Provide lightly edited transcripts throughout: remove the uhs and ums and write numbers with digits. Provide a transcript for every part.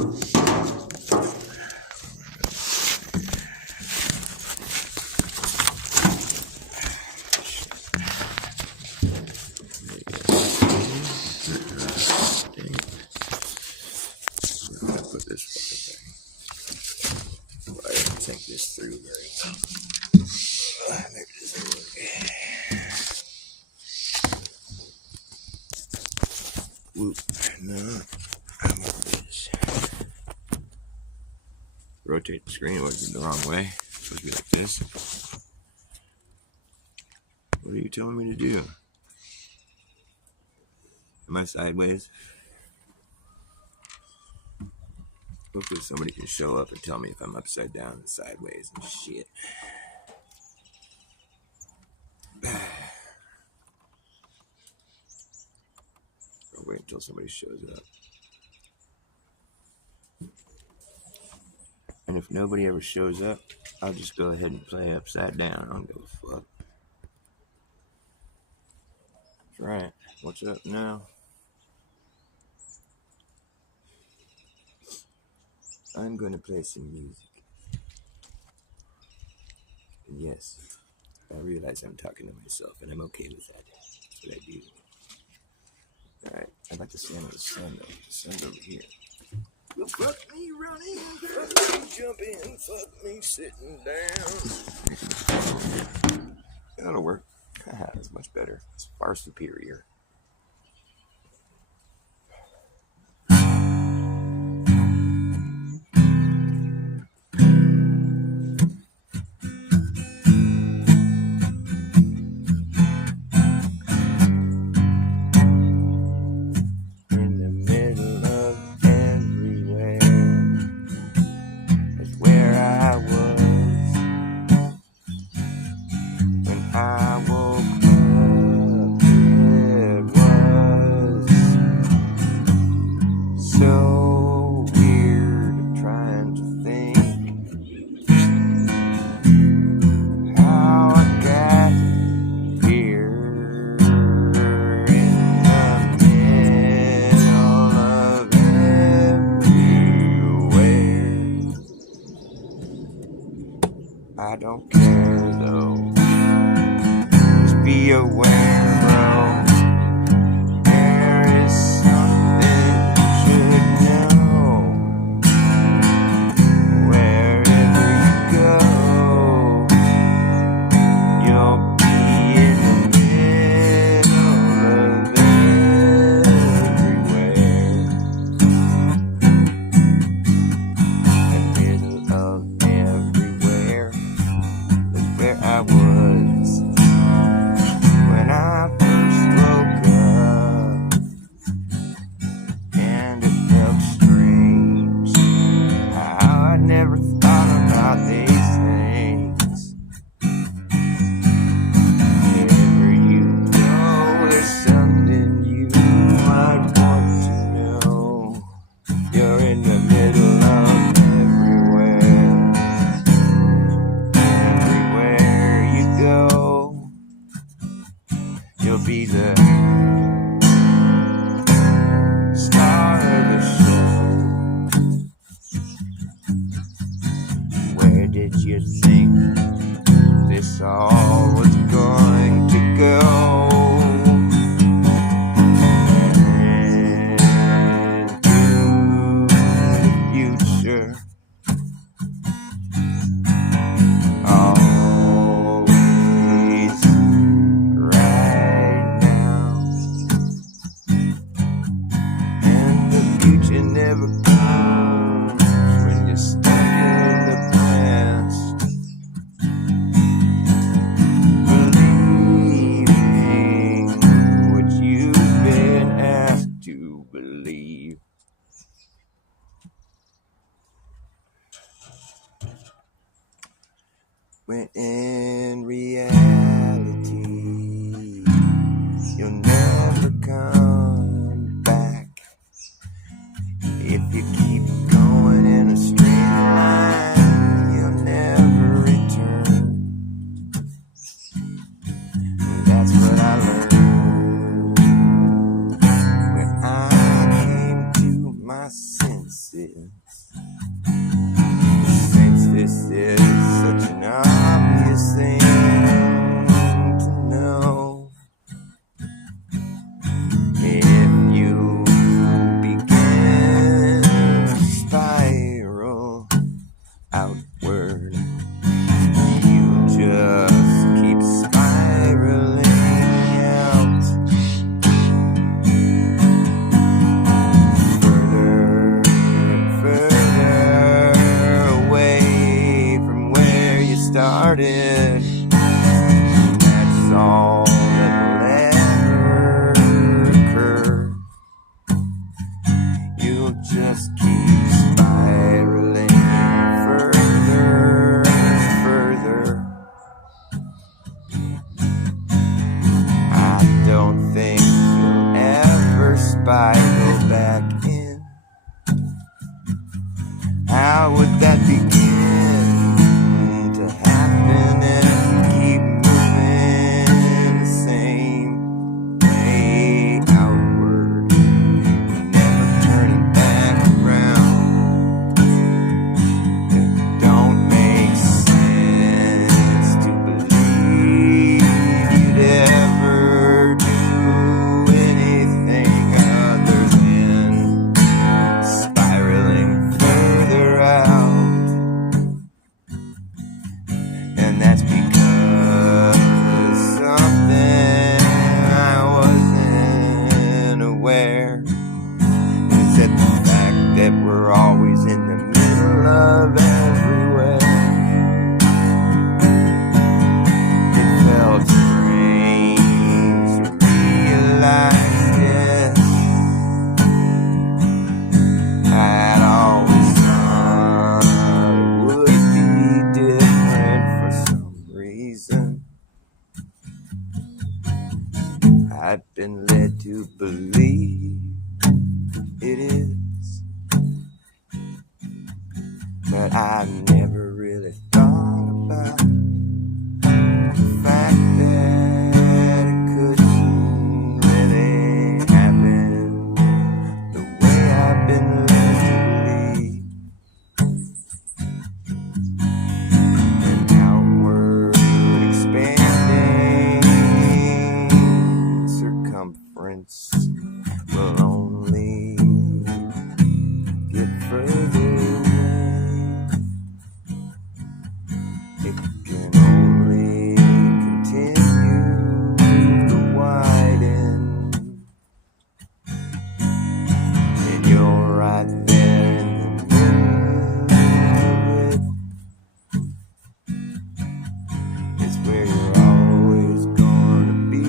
Put this fucking thing. Well, I didn't think this through very well. Maybe this will work. Whoop. No. I'm over this. Rotate the screen wasn't the wrong way. It's supposed to be like this. What are you telling me to do? Am I sideways? Hopefully somebody can show up and tell me if I'm upside down and sideways and shit. I'll wait until somebody shows up. And if nobody ever shows up, I'll just go ahead and play upside down. I don't give a fuck. That's right. What's up now? I'm going to play some music. And yes, I realize I'm talking to myself, and I'm okay with that. That's what I do. Alright, I'd like to stand on the sun, though. The sun's over here. Well, fuck me running, fuck me jumping, fuck me sitting down. That'll work. That's much better. It's far superior. I don't care though. Just be aware, bro. There is something you should know. Wherever you go, you'll be in the middle of everywhere. The middle of everywhere. Where I was when I first woke up, and it felt strange how I never thought about these things. Wherever you go, there's something you might want to know. You're in the middle of you'll be the star of the show. Where did you think this all was going to go? Into the future. Never comes when you're stuck in the past, believing what you've been asked to believe. When in reality, you'll never come back. If you keep going in a straight line, you'll never return. That's what I learned when I came to my senses. is. Since this is such an obvious thing to know, if you begin to spiral outward, you just keep spiraling out, further and further away from where you started. That's all that will ever occur. You'll just keep spiraling further and further. I don't think you'll ever spiral back in. How would that begin to happen if you keep moving the same way outward, never turning back around? It don't make sense to believe you'd ever do anything other than spiraling further out. And that's because something I wasn't aware is that the fact that we're always in the middle of everywhere. It felt strange to realize this. I had always thought it would be different for some reason. I've been led to believe it is, but I never really thought about the fact that it couldn't really happen the way I've been led to believe. An outward expanding circumference will only get further away. It can only continue to widen, and you're right there in the middle of it. It's where you're always gonna be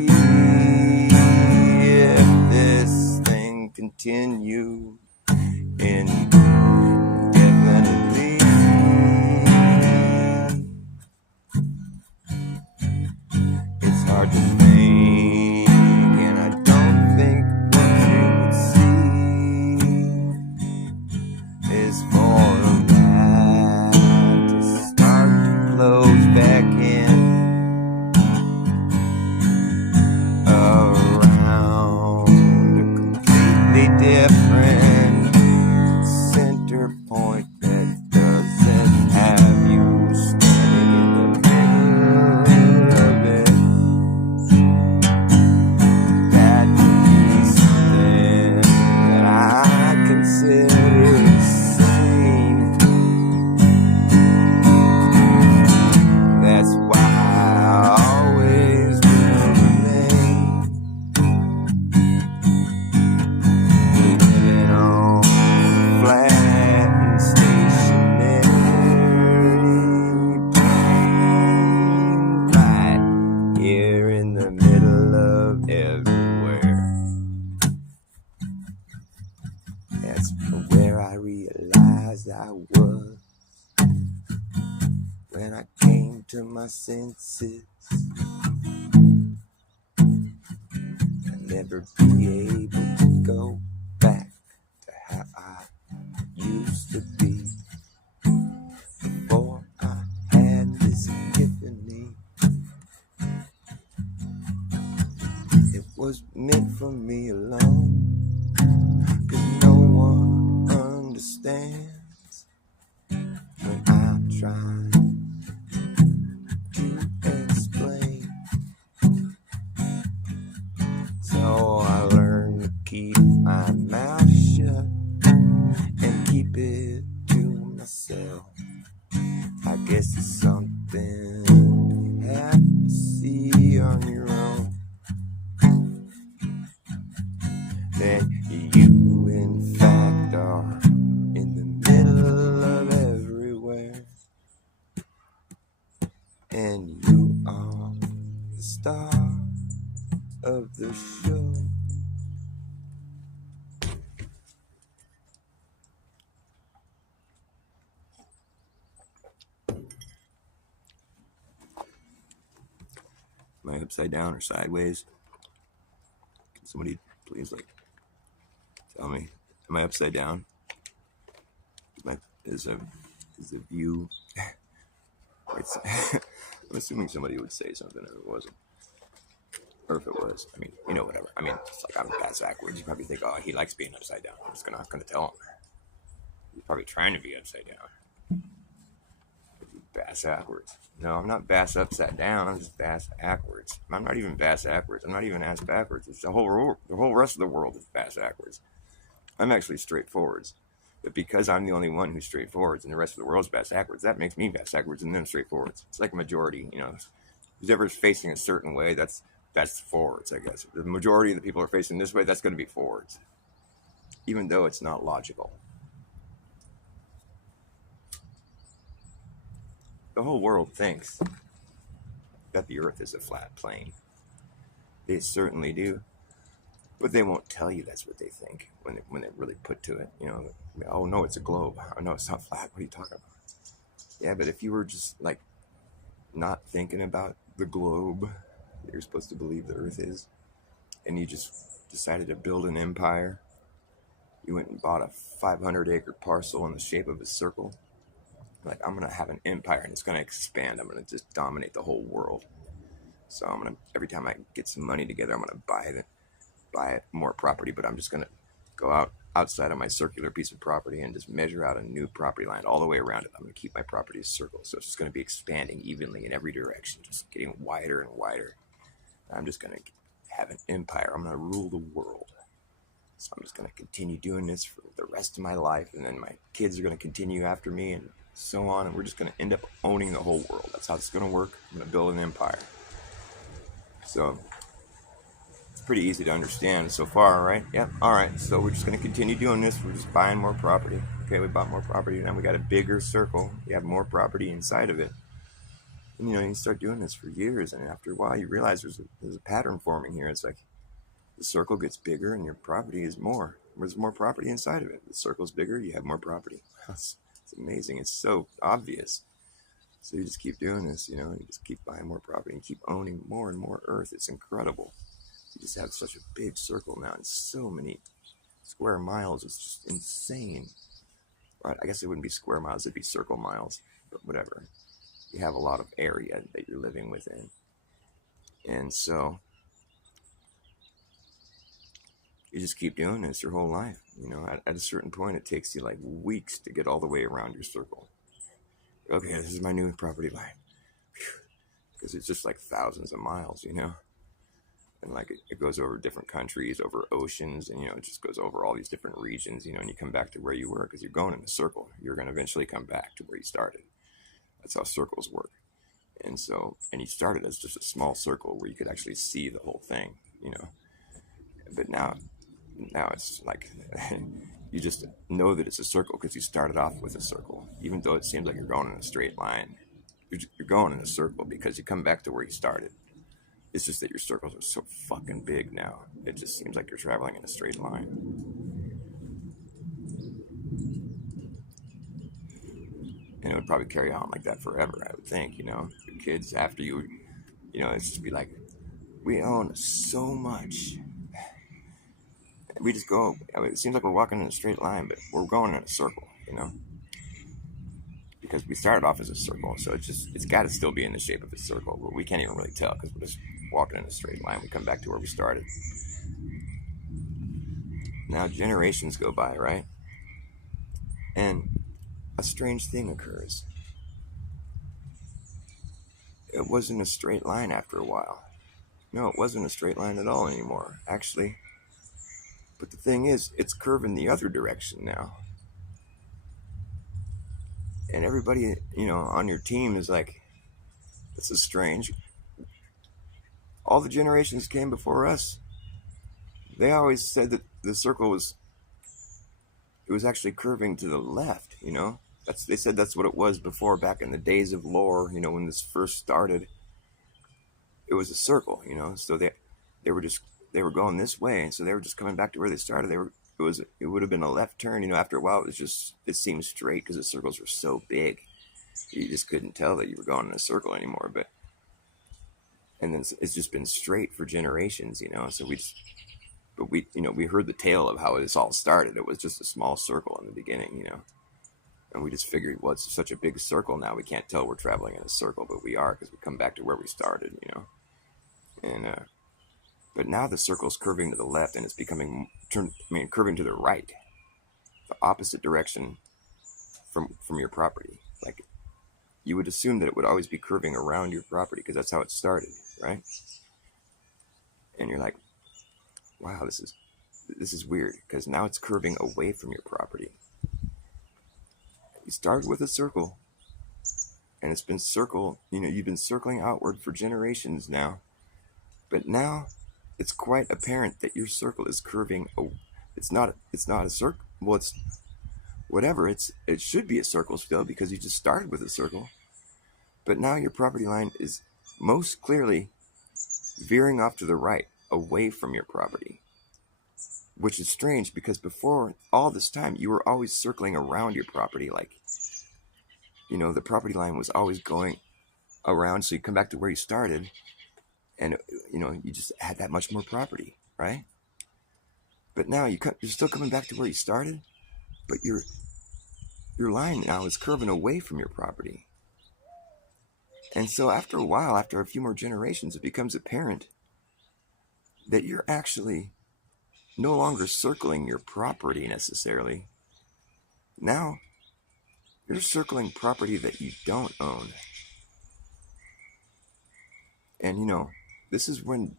if this thing continues indefinitely. It's hard to think, and I don't think what you would see is for that to start to close back in around a completely different center point that doesn't have you standing in the middle of it. That would be something that I consider insane. That's why I always will remain living on flat and stationary plane, right here in the middle of everywhere. That's where I realized I was when I came to my senses. I'll never be able to go back to how I used to be before I had this epiphany. It was meant for me alone, 'cause no one understands my mouth shut and keep it to myself. I guess it's something you have to see on your own. That you, in fact, are in the middle of everywhere, and you are the star of the show. Am I upside down or sideways? Can somebody please tell me? Am I upside down? Is the view? I'm assuming somebody would say something if it wasn't, or if it was. I mean, whatever. I mean, it's like I'm backwards. You probably think, oh, he likes being upside down. I'm just not gonna tell him. He's probably trying to be upside down. Bass backwards. No, I'm not bass upside down. I'm just bass backwards. I'm not even bass backwards. I'm not even ass backwards. It's the whole rest of the world is bass backwards. I'm actually straightforwards. But because I'm the only one who's straightforwards and the rest of the world's bass backwards, that makes me bass backwards and then straightforwards. It's like a majority, who's ever facing a certain way, that's forwards, I guess. If the majority of the people are facing this way, that's going to be forwards. Even though it's not logical. The whole world thinks that the earth is a flat plane. They certainly do. But they won't tell you that's what they think when they really put to it. Oh no, it's a globe. Oh no, it's not flat. What are you talking about? Yeah, but if you were just not thinking about the globe that you're supposed to believe the earth is, and you just decided to build an empire, you went and bought a 500-acre parcel in the shape of a circle. I'm going to have an empire and it's going to expand. I'm going to just dominate the whole world. So every time I get some money together, I'm going to buy more property, but I'm just going to go outside of my circular piece of property and just measure out a new property line all the way around it. I'm going to keep my property as circle. So it's just going to be expanding evenly in every direction, just getting wider and wider. I'm just going to have an empire. I'm going to rule the world. So I'm just going to continue doing this for the rest of my life, and then my kids are going to continue after me, and so on, and we're just going to end up owning the whole world. That's how it's going to work. I'm going to build an empire. So it's pretty easy to understand so far, right? Yeah. All right. So we're just going to continue doing this. We're just buying more property. Okay, we bought more property. Now we got a bigger circle. You have more property inside of it. And, you start doing this for years, and after a while, you realize there's a pattern forming here. It's like the circle gets bigger, and your property is more. There's more property inside of it. The circle's bigger, you have more property. It's amazing. It's so obvious. So you just keep doing this, you just keep buying more property and keep owning more and more earth. It's incredible. You just have such a big circle now and so many square miles. It's just insane. Right? I guess it wouldn't be square miles, it'd be circle miles, but whatever. You have a lot of area that you're living within. And so you just keep doing this your whole life. At a certain point, it takes you weeks to get all the way around your circle. Okay, this is my new property line. Because it's just thousands of miles, and it goes over different countries, over oceans, and it just goes over all these different regions, and you come back to where you were because you're going in a circle. You're going to eventually come back to where you started. That's how circles work. And you started as just a small circle where you could actually see the whole thing, but now it's you just know that it's a circle because you started off with a circle. Even though it seems like you're going in a straight line, you're going in a circle because you come back to where you started. It's just that your circles are so fucking big now. It just seems like you're traveling in a straight line. And it would probably carry on like that forever, I would think, Your kids after you, it's just be we own so much. We just go, it seems like we're walking in a straight line, but we're going in a circle, Because we started off as a circle, so it's got to still be in the shape of a circle, but we can't even really tell because we're just walking in a straight line. We come back to where we started. Now generations go by, right? And a strange thing occurs. It wasn't a straight line after a while. No, it wasn't a straight line at all anymore. Actually, But the thing is, it's curving the other direction now. And everybody, on your team is like, this is strange. All the generations came before us, they always said that the circle was actually curving to the left, They said that's what it was before, back in the days of lore, when this first started. It was a circle, So they were going this way, and so they were just coming back to where they started. It would have been a left turn, After a while, it seemed straight because the circles were so big, you just couldn't tell that you were going in a circle anymore. And then it's just been straight for generations, So we heard the tale of how this all started. It was just a small circle in the beginning, And we just figured, well, it's such a big circle now, we can't tell we're traveling in a circle, but we are, because we come back to where we started, And but now the circle's curving to the left, and it's curving to the right, the opposite direction from your property. Like, you would assume that it would always be curving around your property, because that's how it started, right? And you're like, wow, this is weird, because now it's curving away from your property. You started with a circle, and it's been you've been circling outward for generations now. But now it's quite apparent that your circle is curving. It's not a circle. Well, it's whatever. It should be a circle still, because you just started with a circle. But now your property line is most clearly veering off to the right, away from your property. Which is strange, because before all this time, you were always circling around your property. Like, the property line was always going around, so you come back to where you started, and, you just had that much more property, right? But now you're still coming back to where you started, but your line now is curving away from your property. And so after a while, after a few more generations, it becomes apparent that you're actually no longer circling your property necessarily. Now, you're circling property that you don't own. And, this is when,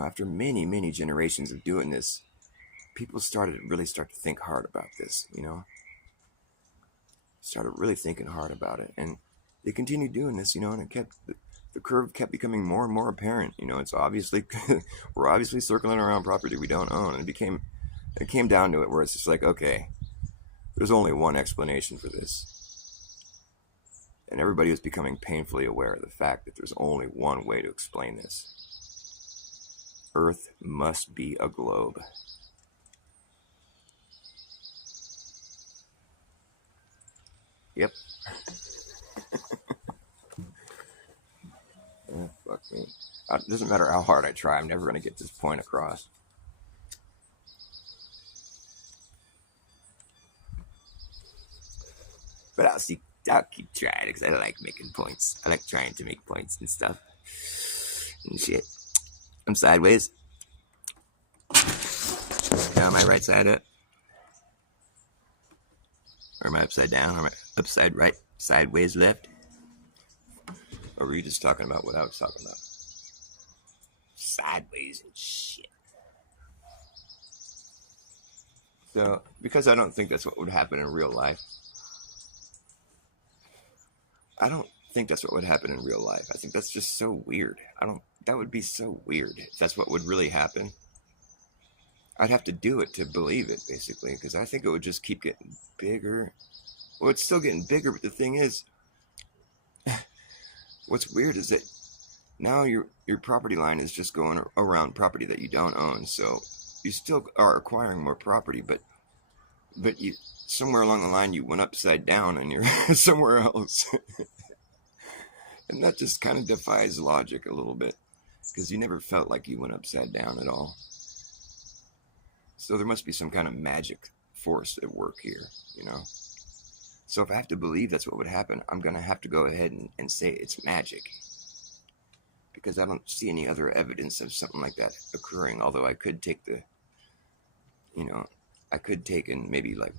after many, many generations of doing this, people really start to think hard about this, Started really thinking hard about it. And they continued doing this, and the curve kept becoming more and more apparent. It's obviously, we're obviously circling around property we don't own. And it came down to it where it's just like, okay, there's only one explanation for this. And everybody was becoming painfully aware of the fact that there's only one way to explain this. Earth must be a globe. Yep. Oh, fuck me. It doesn't matter how hard I try, I'm never going to get this point across. But I'll keep trying, because I like making points. I like trying to make points and stuff. And shit. I'm sideways. Now, am I right side up? Or am I upside down? Or am I upside right, sideways left? Or were you just talking about what I was talking about? Sideways and shit. So, because I don't think that's what would happen in real life. I don't think that's what would happen in real life. I think that's just so weird. That would be so weird if that's what would really happen. I'd have to do it to believe it, basically, because I think it would just keep getting bigger. Well, it's still getting bigger, but the thing is, what's weird is that now your property line is just going around property that you don't own. So you still are acquiring more property, but you somewhere along the line you went upside down and you're somewhere else. And that just kind of defies logic a little bit, because you never felt like you went upside down at all. So there must be some kind of magic force at work here, So if I have to believe that's what would happen, I'm going to have to go ahead and say it's magic, because I don't see any other evidence of something like that occurring. Although I could take and maybe like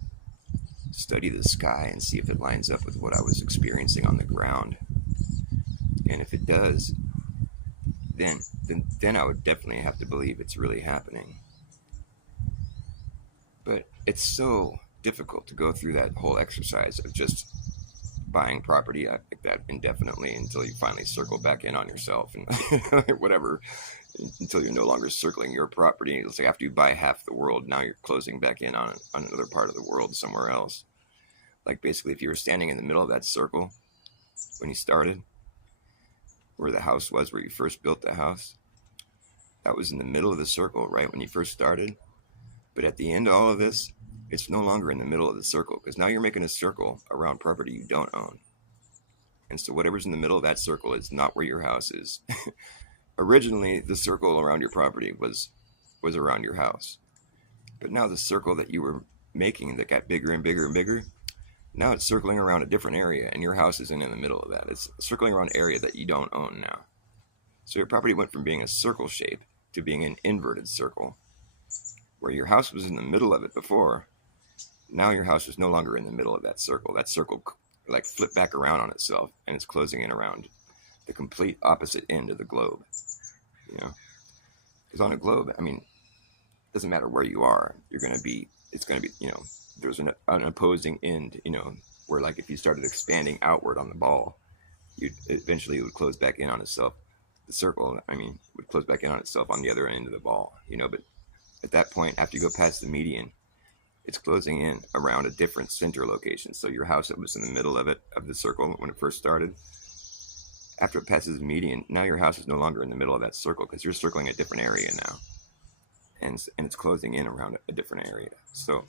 study the sky and see if it lines up with what I was experiencing on the ground. And if it does, then I would definitely have to believe it's really happening. But it's so difficult to go through that whole exercise of just buying property like that indefinitely until you finally circle back in on yourself and whatever, until you're no longer circling your property. It's like after you buy half the world, now you're closing back in on another part of the world somewhere else. Like basically, if you were standing in the middle of that circle when you started, where the house was, where you first built the house, that was in the middle of the circle, right when you first started. But at the end of all of this, it's no longer in the middle of the circle because now you're making a circle around property you don't own. And so whatever's in the middle of that circle is not where your house is. Originally, the circle around your property was around your house. But now the circle that you were making that got bigger and bigger and bigger, now it's circling around a different area, and your house isn't in the middle of that. It's circling around an area that you don't own now. So your property went from being a circle shape to being an inverted circle, where your house was in the middle of it before. Now your house is no longer in the middle of that circle. That circle like flipped back around on itself, and it's closing in around the complete opposite end of the globe. You know, because on a globe, I mean, it doesn't matter where you are, it's going to be, there's an opposing end, where like if you started expanding outward on the ball, you eventually it would close back in on itself. The circle, would close back in on itself on the other end of the ball, but at that point, after you go past the median, it's closing in around a different center location. So your house that was in the middle of the circle when it first started, after it passes the median, now your house is no longer in the middle of that circle because you're circling a different area now. And it's closing in around a different area. So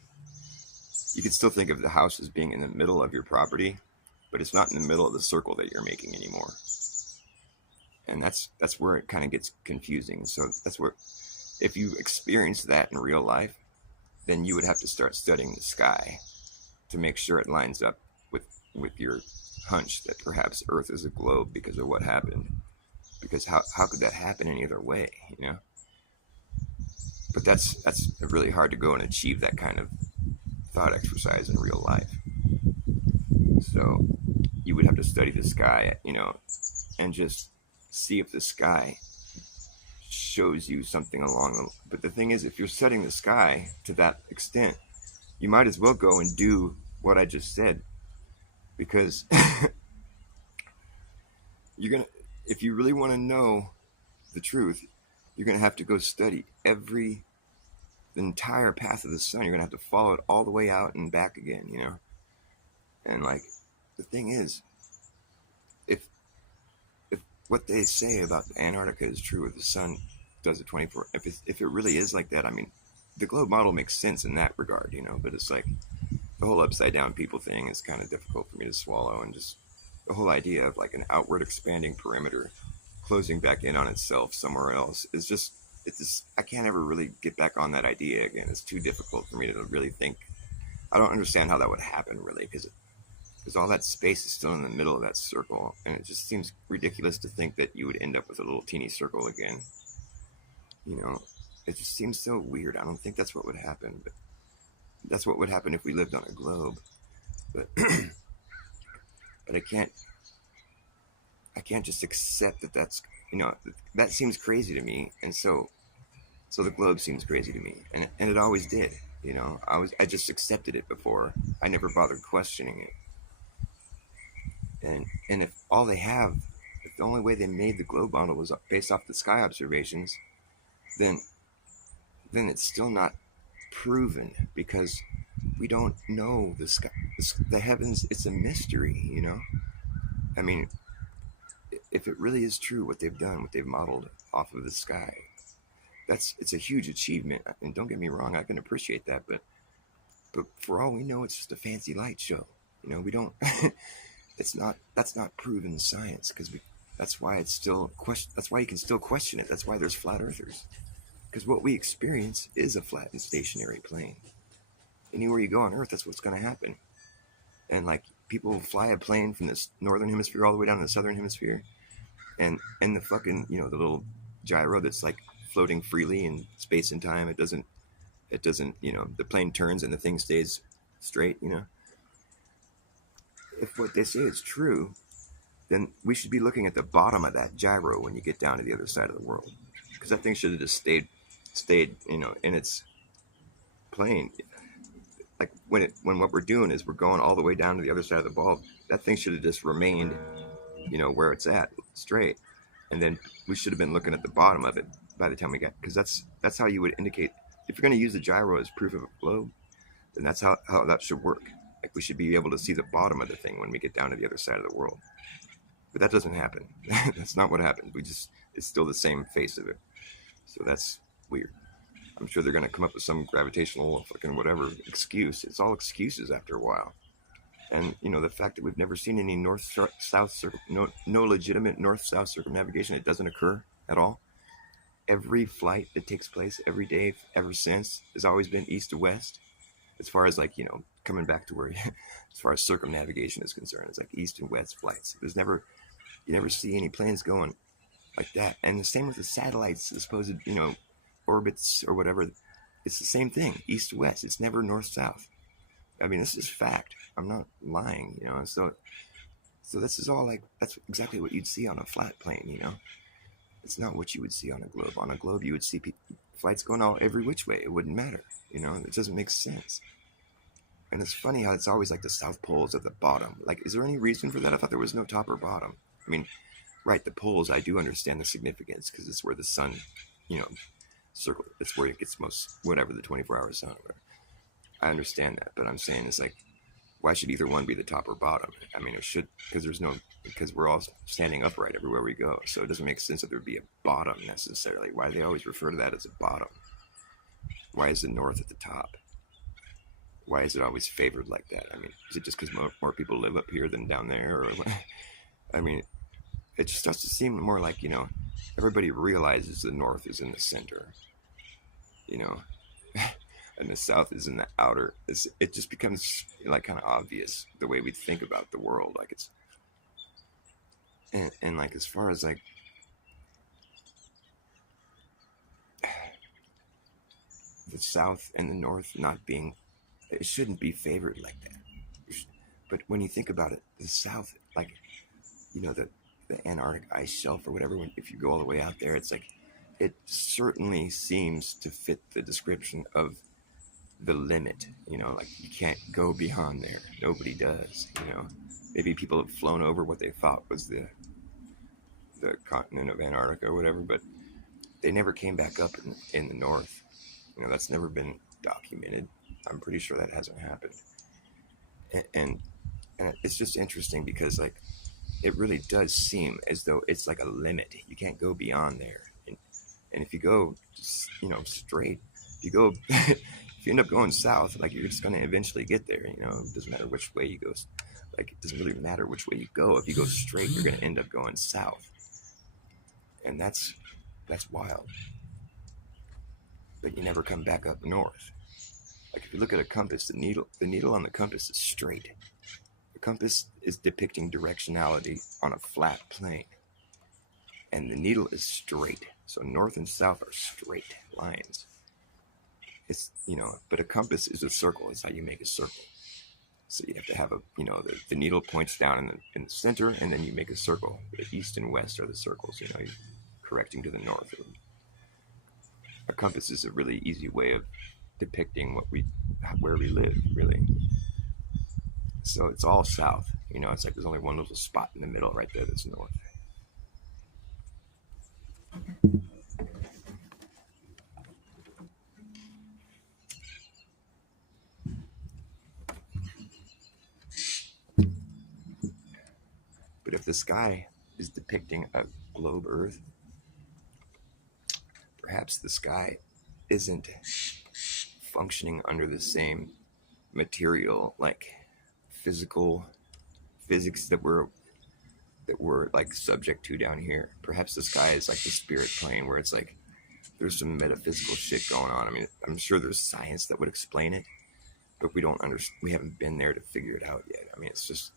you can still think of the house as being in the middle of your property, but it's not in the middle of the circle that you're making anymore. And that's where it kind of gets confusing. So that's where, if you experience that in real life, then you would have to start studying the sky to make sure it lines up with your hunch that perhaps Earth is a globe because of what happened. Because how could that happen any other way, But that's really hard to go and achieve that kind of thought exercise in real life. So you would have to study the sky, and just see if the sky shows you something along the. But the thing is, if you're studying the sky to that extent, you might as well go and do what I just said, because if you really want to know the truth, you're gonna have to go study the entire path of the sun. You're gonna have to follow it all the way out and back again, And like, the thing is, if what they say about Antarctica is true, or the sun does it 24, if it really is like that, the globe model makes sense in that regard, But it's like the whole upside down people thing is kind of difficult for me to swallow, and just the whole idea of like an outward expanding perimeter closing back in on itself somewhere else is just, I can't ever really get back on that idea again. It's too difficult for me to really think. I don't understand how that would happen really, because all that space is still in the middle of that circle, and it just seems ridiculous to think that you would end up with a little teeny circle again. It just seems so weird. I don't think that's what would happen, but that's what would happen if we lived on a globe. But but I can't just accept that that's, that seems crazy to me, and so the globe seems crazy to me, and it always did. I just accepted it before. I never bothered questioning it. And if the only way they made the globe model was based off the sky observations, then it's still not proven, because we don't know the sky, the heavens. It's a mystery, if it really is true what they've done, what they've modeled off of the sky, it's a huge achievement. And don't get me wrong, I can appreciate that, but for all we know, it's just a fancy light show. We don't. That's not proven science, because that's why it's still that's why you can still question it. That's why there's flat earthers, because what we experience is a flat and stationary plane. Anywhere you go on Earth, that's what's going to happen. And like, people will fly a plane from the northern hemisphere all the way down to the southern hemisphere, and the fucking, the little gyro that's like floating freely in space and time, it doesn't, the plane turns and the thing stays straight, If what they say is true, then we should be looking at the bottom of that gyro when you get down to the other side of the world, because that thing should have just stayed, in its plane. like when what we're doing is we're going all the way down to the other side of the bulb. That thing should have just remained, where it's at, straight, and then we should have been looking at the bottom of it by the time we got, because that's how you would indicate if you're going to use the gyro as proof of a globe, then that's how that should work. Like we should be able to see the bottom of the thing when we get down to the other side of the world. But that doesn't happen. That's not what happened. It's still the same face of it. So that's weird. I'm sure they're going to come up with some gravitational fucking whatever excuse. It's all excuses after a while. And the fact that we've never seen any north-south no legitimate north-south circumnavigation, it doesn't occur at all. Every flight that takes place every day ever since has always been east to west. As far as coming back to where, as far as circumnavigation is concerned, it's like east and west flights. You never see any planes going like that. And the same with the satellites, the supposed orbits or whatever. It's the same thing, east to west. It's never north south. I mean, this is fact. I'm not lying, So this is all that's exactly what you'd see on a flat plane, It's not what you would see on a globe. On a globe, you would see flights going all every which way. It wouldn't matter, It doesn't make sense. And it's funny how it's always like the South Poles at the bottom. Like, is there any reason for that? I thought there was no top or bottom. I mean, right, the poles, I do understand the significance because it's where the sun, circle. It's where it gets most, whatever, the 24-hour sun. Whatever. I understand that, but I'm saying it's like, why should either one be the top or bottom? I mean, it should, because we're all standing upright everywhere we go. So it doesn't make sense that there would be a bottom necessarily. Why do they always refer to that as a bottom? Why is the north at the top? Why is it always favored like that? I mean, is it just because more people live up here than down there? Or I mean, it just starts to seem more like, everybody realizes the north is in the center, and the south is in the outer. It just becomes like kind of obvious the way we think about the world. Like it's, and like as far as like, the south and the north not being, it shouldn't be favored like that. But when you think about it, the south, like, the Antarctic ice shelf or whatever, if you go all the way out there, it's like, it certainly seems to fit the description of the limit, like you can't go beyond there. Nobody does, Maybe people have flown over what they thought was the continent of Antarctica or whatever, but they never came back up in the north. That's never been documented. I'm pretty sure that hasn't happened. And it's just interesting because like it really does seem as though it's like a limit. You can't go beyond there. And if you go just, straight, if you go if you end up going south, like you're just going to eventually get there, it doesn't matter which way you go. Like it doesn't really matter which way you go. If you go straight, you're going to end up going south. And that's wild. But you never come back up north. Like if you look at a compass, the needle on the compass is straight. The compass is depicting directionality on a flat plane. And the needle is straight. So north and south are straight lines. It's, but a compass is a circle. It's how you make a circle. So you have to have the needle points down in the center, and then you make a circle. The east and west are the circles, you're correcting to the north. A compass is a really easy way of depicting where we live, really. So it's all south, it's like there's only one little spot in the middle right there that's north. But if the sky is depicting a globe Earth, perhaps the sky isn't functioning under the same material, like physics that we're like subject to down here. Perhaps the sky is like the spirit plane, where it's like there's some metaphysical shit going on. I mean, I'm sure there's science that would explain it, but we haven't been there to figure it out yet. I mean, it's just,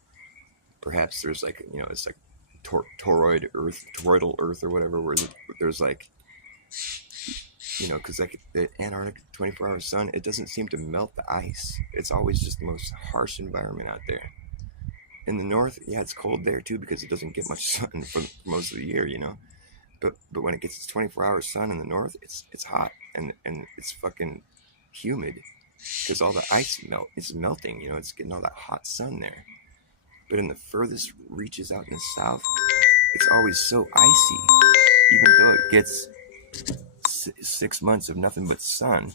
perhaps there's like, it's like toroidal Earth or whatever, where there's like, because like the Antarctic 24-hour sun, it doesn't seem to melt the ice. It's always just the most harsh environment out there. In the north, yeah, it's cold there too because it doesn't get much sun for most of the year, But when it gets its 24-hour sun in the north, it's hot and it's fucking humid. because all the ice is melting. It's getting all that hot sun there. But in the furthest reaches out in the south, it's always so icy, even though it gets 6 months of nothing but sun.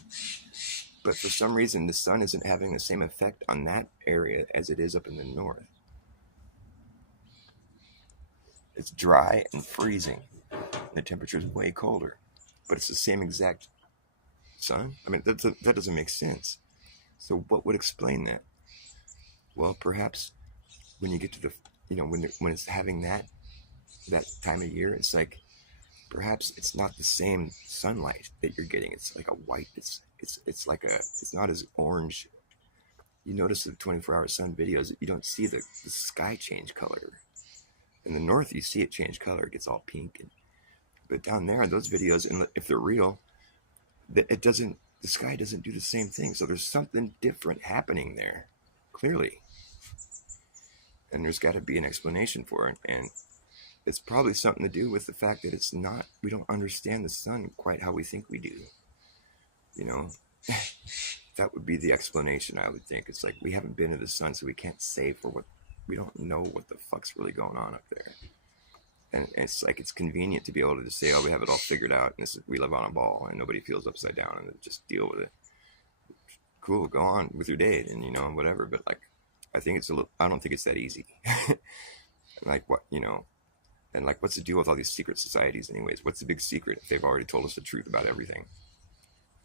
But for some reason, the sun isn't having the same effect on that area as it is up in the north. It's dry and freezing. The temperature is way colder, but it's the same exact sun. I mean, that doesn't make sense. So what would explain that? Well, perhaps when you get to the, when it's having that time of year, it's like, perhaps it's not the same sunlight that you're getting. It's like a white, it's not as orange. You notice the 24-hour sun videos, you don't see the sky change color. In the north, you see it change color. It gets all pink. But down there, those videos, and if they're real, the sky doesn't do the same thing. So there's something different happening there, clearly. And there's got to be an explanation for it. And it's probably something to do with the fact that we don't understand the sun quite how we think we do. That would be the explanation, I would think. It's like we haven't been to the sun, so we can't say we don't know what the fuck's really going on up there. And it's like, it's convenient to be able to just say, oh, we have it all figured out, and we live on a ball, and nobody feels upside down, and just deal with it. Cool, go on with your day, and whatever. But like, I don't think it's that easy. Like what, and like, what's the deal with all these secret societies anyways? What's the big secret if they've already told us the truth about everything?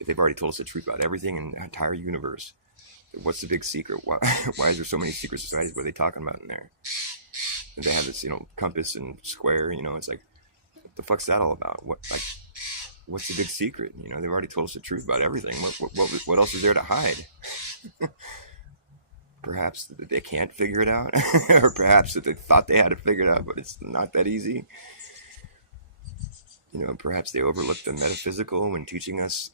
If they've already told us the truth about everything in the entire universe, what's the big secret? Why is there so many secret societies? What are they talking about in there? And they have this, compass and square, it's like, what the fuck's that all about? What's the big secret? They've already told us the truth about everything. What else is there to hide? Perhaps that they can't figure it out, or perhaps that they thought they had it figured out, but it's not that easy. Perhaps they overlooked the metaphysical when teaching us,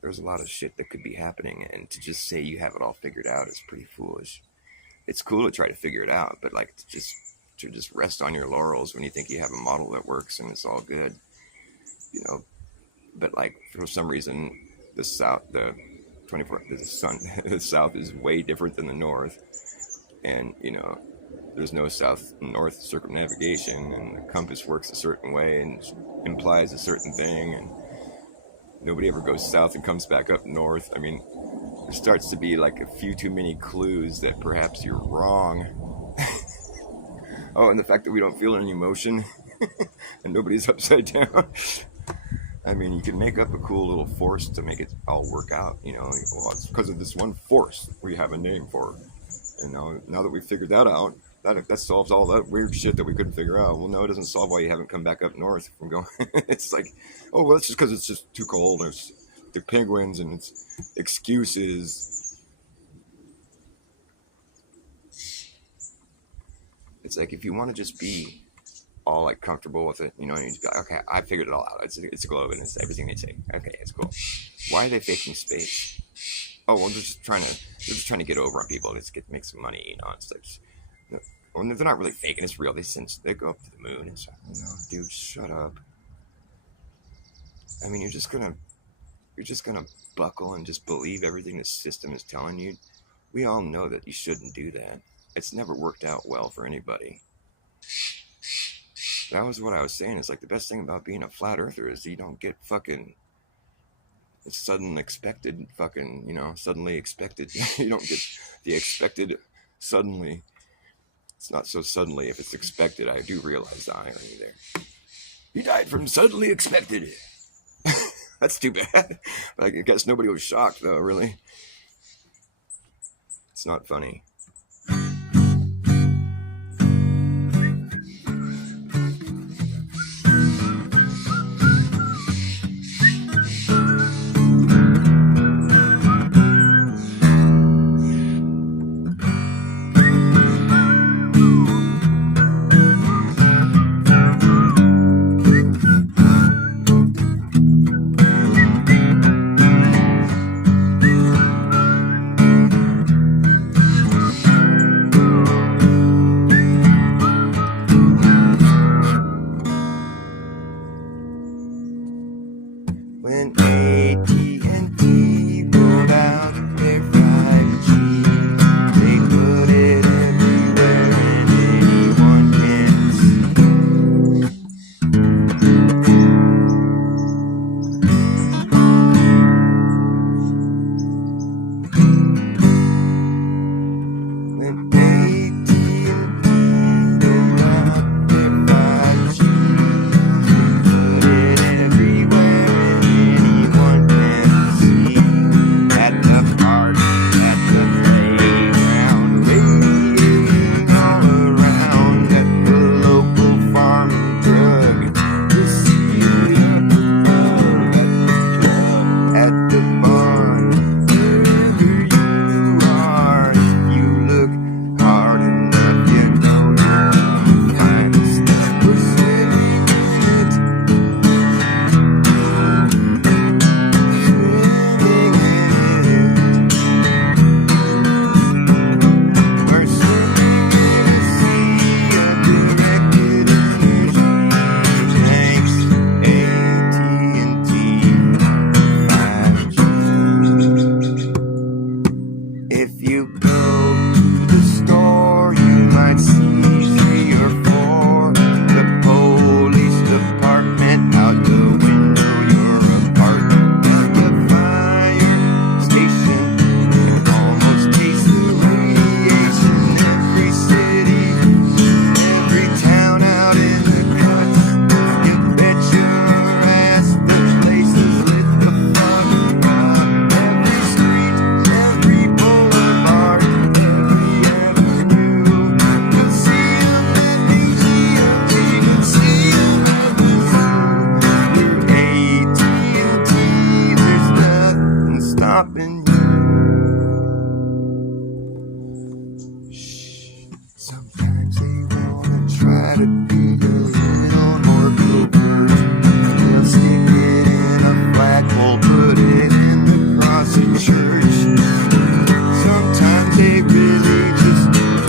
there's a lot of shit that could be happening, and to just say you have it all figured out is pretty foolish. It's cool to try to figure it out, but like to just rest on your laurels when you think you have a model that works and it's all good, but like for some reason the south, the south is way different than the north, and there's no south-north circumnavigation, and the compass works a certain way and implies a certain thing, and nobody ever goes south and comes back up north. I mean, there starts to be like a few too many clues that perhaps you're wrong. Oh, and the fact that we don't feel any emotion and nobody's upside down. I mean, you can make up a cool little force to make it all work out, Well, it's because of this one force we have a name for. Now that we've figured that out, that solves all that weird shit that we couldn't figure out. Well, no, it doesn't solve why you haven't come back up north from going. It's like, oh, well, it's just because it's just too cold. There's the penguins and it's excuses. It's like, if you want to just be all like comfortable with it, and you just be like, okay, I figured it all out. It's a globe and it's everything they say. Okay, it's cool. Why are they faking space? Oh, well, they're just trying to get over on people. Make some money, It's like, well, they're not really faking. It's real. They go up to the moon and stuff. No, dude, shut up. I mean, you're just gonna buckle and just believe everything the system is telling you. We all know that you shouldn't do that. It's never worked out well for anybody. That was what I was saying. It's like the best thing about being a flat earther is you don't get fucking suddenly expected. You don't get the expected suddenly. It's not so suddenly if it's expected. I do realize the irony there. He died from suddenly expected. That's too bad. I guess nobody was shocked, though, really. It's not funny. AT&T rolled out their 5G. They put it everywhere and anyone can see. When AT&T rolled out their 5G, they put it everywhere and anyone can see. At the park, at the playground, radiating all around. At the local farm and drug, the cereal above. At the club, at the barn, wherever you are. If you look hard enough, you know you'll find the stuff. We're swimming in it, swimming in it. We're swimming in a sea of directed energy. Thanks, AT&T 5G. If you go to the store, you might see 3 or 4. The police department out the window, your apartment. The fire station can almost taste the radiation. Every city, every town out in the cuts. You bet your ass the place is lit the fuck up. Every street, every boulevard, every avenue. You'll see 'em at AT&T, you'll see 'em at the zoo. You're AT&T, there's nothing stopping you. Shh. Sometimes they wanna try to be a little more covert. They'll stick it in a flagpole, put it in the cross of church. Sometimes they really just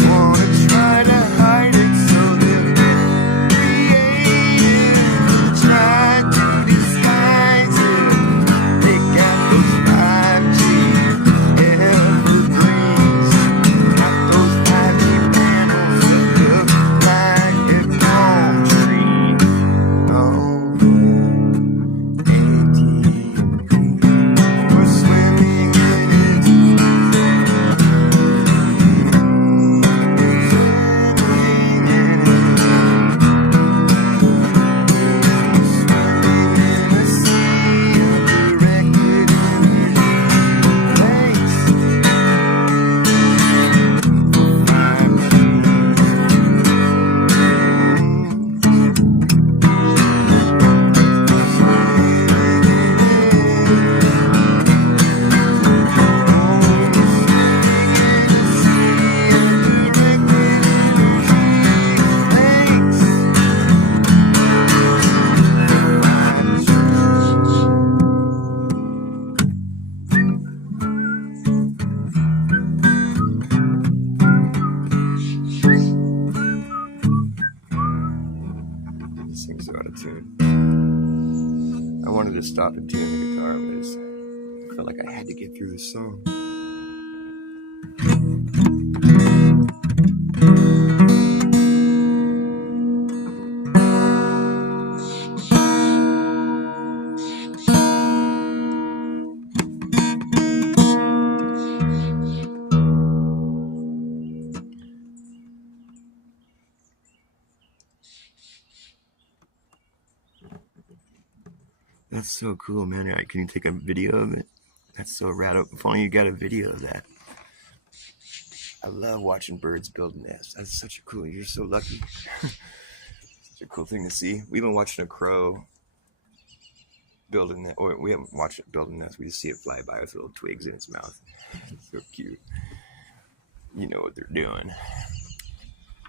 wanna try to hide it, so they'll get creative, try to disguise it. They got those 5G evergreens, got those 5G panels that look like a palm tree. Oh, AT&T, we're swimming in it, swimming in it. Swimming in a sea of directed energy. Thanks for 5G. This thing's out of tune. I wanted to stop and tune the guitar, but I felt like I had to get through the song. That's so cool, man. Can you take a video of it? That's so rad. If only you got a video of that. I love watching birds build nests. That's such a cool, you're so lucky. Such a cool thing to see. We've been watching a crow build a nest, or we haven't watched it build a nest. We just see it fly by with little twigs in its mouth. It's so cute. You know what they're doing.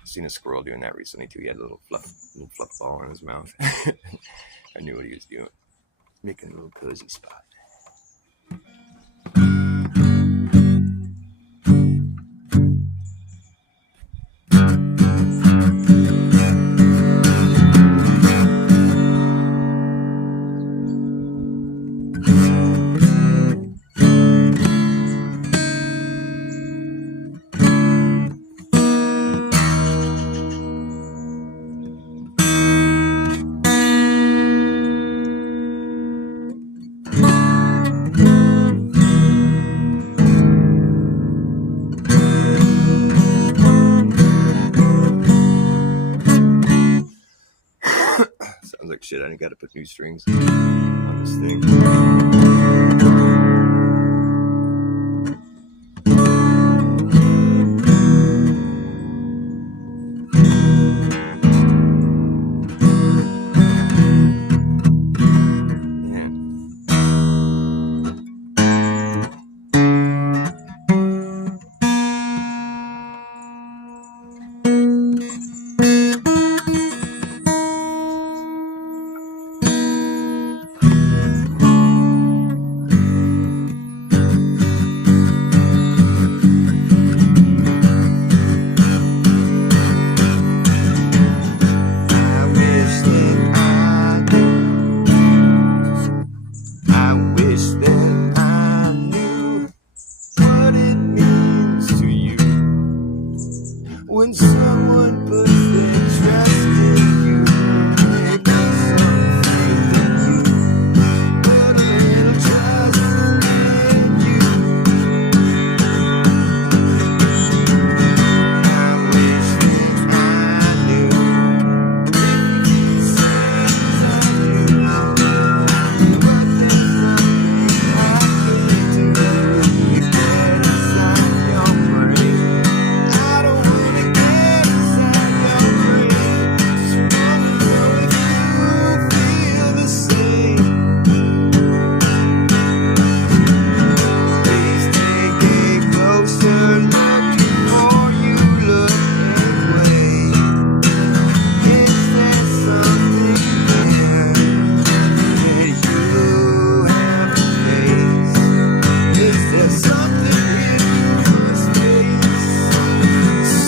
I've seen a squirrel doing that recently too. He had a little fluff ball in his mouth. I knew what he was doing. Making a little cozy spot. I got to put new strings on this thing. When someone puts their trust in you, maybe some faith in you, put a little trust in you. I wish that I knew things I do, but there's nothing I can do. You get inside your brain. I don't wanna get inside your brain. Just wanna know if you feel the same. Please take a closer look before you look away. Is there something there that you have to face? Is there something here you must face?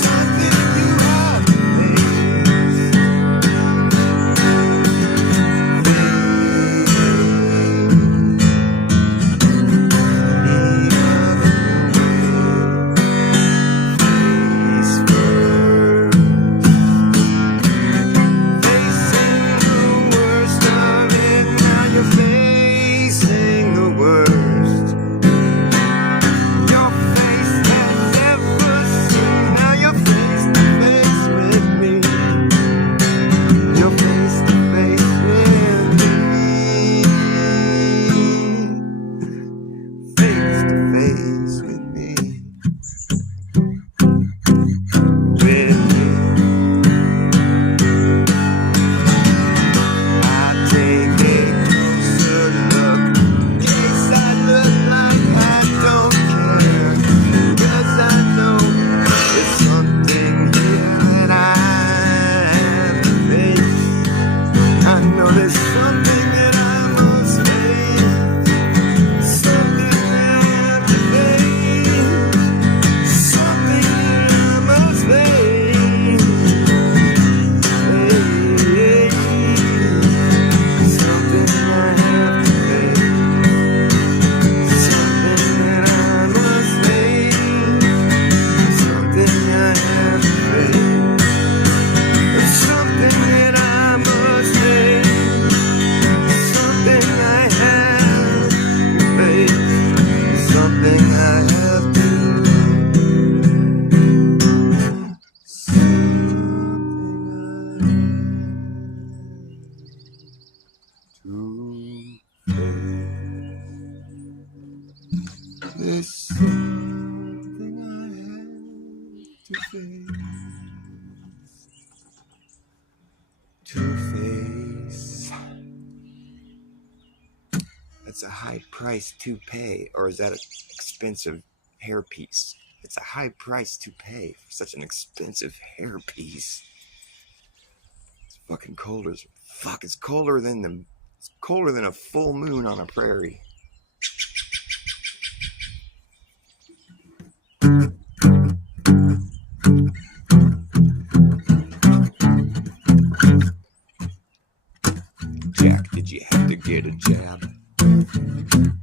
Something you have to face. Facing the worst. Your face has ever seen. Now you're face to face with me. You're face to face with me. Face to face with me. With me. I take a closer look. In case I look like I don't care. 'Cause I know there's something here that I have to face. I know there's something that I must face. Something that I have to face. Something that I must face. Something I have to face. Something that I must face. Something I have to face. Something that I must face. Something I have to face. Something I have to There's something I have to face. To face. That's a high price to pay, or is that an expensive hairpiece? It's a high price to pay for such an expensive hairpiece. It's fucking cold as fuck. It's colder than a full moon on a prairie. Jack, did you have to get a jab?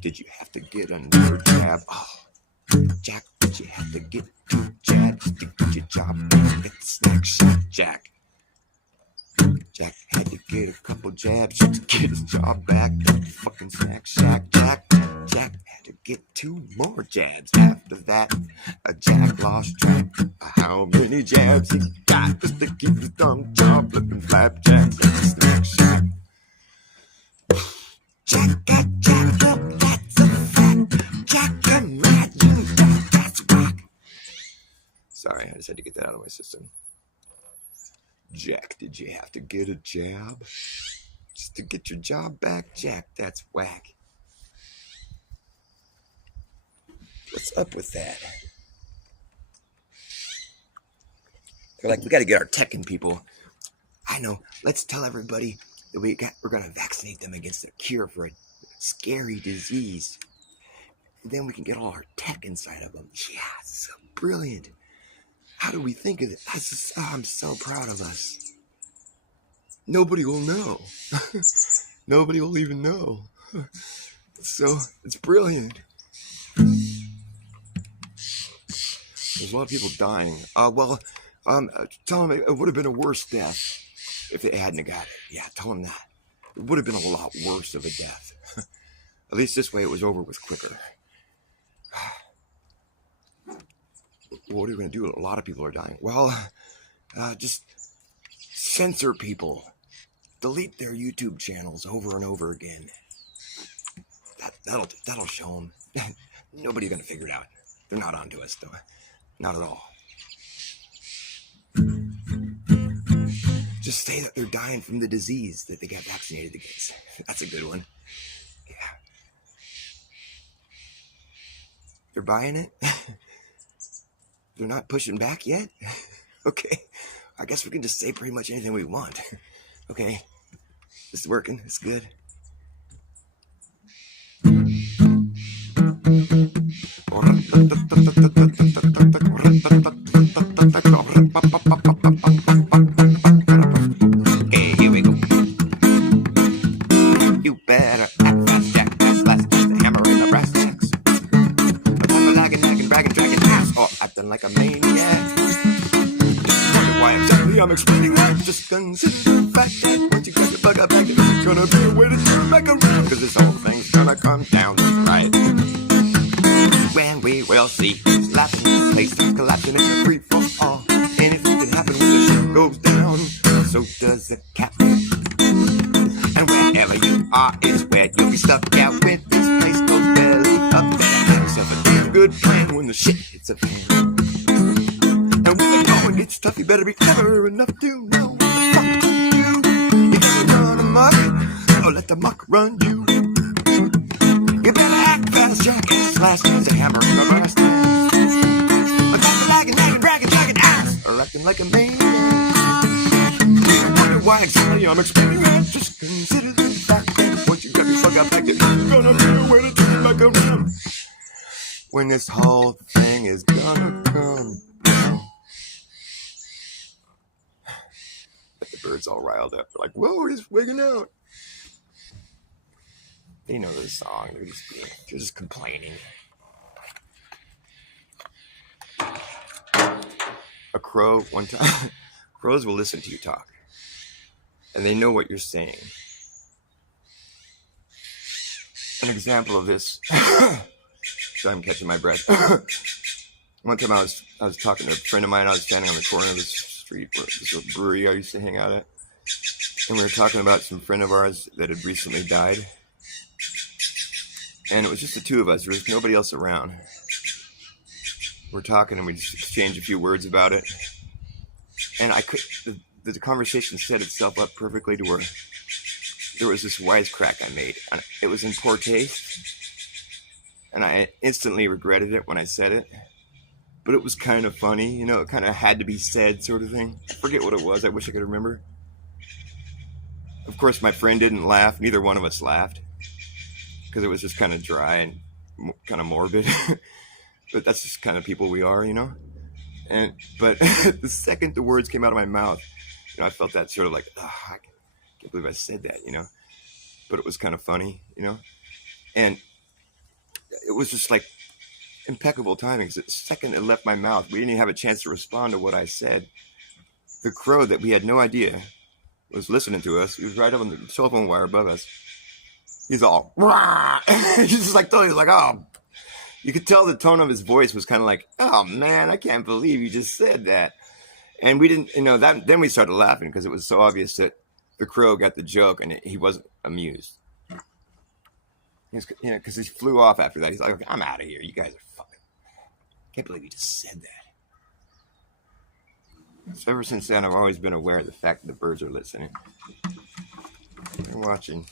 Did you have to get another jab? Oh, Jack, did you have to get 2 jabs to get your job back at the snack shack? Jack had to get a couple jabs just to get his job back at the fucking snack shack. Jack had to get 2 more jabs. After that, Jack lost track of how many jabs he got just to keep his dumb job looking flapjacks at the snack shack. Jack got jacked up, that's a fact. Jack imagine that, that's whack. Sorry, I just had to get that out of my system. Jack, did you have to get a jab? Just to get your job back? Jack, that's whack. What's up with that? They're like, we got to get our teching people. I know. Let's tell everybody that we're going to vaccinate them against a cure for a scary disease. And then we can get all our tech inside of them. Yeah, so brilliant. How do we think of it? I'm so proud of us. Nobody will know. Nobody will even know. So it's brilliant. There's a lot of people dying. Tell them it would have been a worse death if they hadn't got it. Yeah, tell them that. It would have been a lot worse of a death. At least this way it was over with quicker. What are you going to do? A lot of people are dying. Well, just censor people. Delete their YouTube channels over and over again. That'll show them. Nobody's going to figure it out. They're not onto us, though. Not at all. Just say that they're dying from the disease that they got vaccinated against. That's a good one. Yeah. They're buying it? They're not pushing back yet? Okay. I guess we can just say pretty much anything we want. Okay. This is working. It's good. Hey, here we go. You better act fast, Jack. That's last. That's the hammer in the brass tacks. But I'm lagging, bragging, dragging ass. Or acting like a maniac. Wonder why exactly I'm explaining that. Just consider the fact that once you get your bug up back, there's gonna be a way to turn back around. Cause this whole thing's gonna come down. That's right. When we will see who's laughing, the place starts collapsing, it's a free for all. Anything can happen when the ship goes down. So does the captain. And wherever you are is where you'll be stuck. Yeah, when this place goes belly up, better have yourself a damn good plan when the shit hits a fan. And when the going gets tough, you better be clever enough to know what the fuck to do. You better run amok, or let the muck run you. You better act fast, jackass. Last time's a hammer in the brass tacks. But that's lagging, bragging, dragging ass. Or acting like a maniac. I wonder why exactly I'm explaining that. Just consider the fact that once you got your fuck out back, there's gonna be a way to turn back around. When this whole thing is gonna come down. But the birds all riled up. They're like, whoa, he's wigging out. They know this song. They're just complaining. A crow, one time, crows will listen to you talk. And they know what you're saying. An example of this. Sorry, I'm catching my breath. One time I was talking to a friend of mine. I was standing on the corner of the street where this little brewery I used to hang out at. And we were talking about some friend of ours that had recently died. And it was just the two of us. There was nobody else around. We're talking and we just exchanged a few words about it. And the conversation set itself up perfectly to where there was this wisecrack I made. And it was in poor taste. And I instantly regretted it when I said it. But it was kind of funny. You know, it kind of had to be said sort of thing. I forget what it was. I wish I could remember. Of course, my friend didn't laugh. Neither one of us laughed. Because it was just kind of dry and kind of morbid. But that's just kind of people we are, you know. But the second the words came out of my mouth, you know, I felt that sort of like, oh, I can't believe I said that, you know. But it was kind of funny, you know. And it was just like impeccable timing. Because the second it left my mouth, we didn't even have a chance to respond to what I said. The crow that we had no idea was listening to us. He was right up on the telephone wire above us. He's all, rah! He's just like, totally like, oh. You could tell the tone of his voice was kind of like, oh man, I can't believe you just said that. And we didn't, you know, then we started laughing because it was so obvious that the crow got the joke and he wasn't amused. Because he flew off after that. He's like, okay, I'm out of here. You guys are fucking. Can't believe he just said that. So ever since then, I've always been aware of the fact that the birds are listening. They're watching.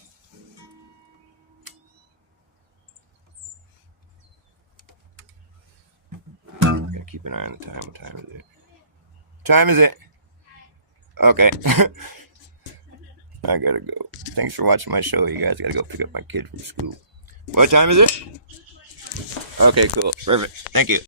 I'm gonna keep an eye on the time. What time is it? Time is it? Okay. I gotta go. Thanks for watching my show, you guys. I gotta go pick up my kid from school. What time is it? Okay, cool. Perfect. Thank you.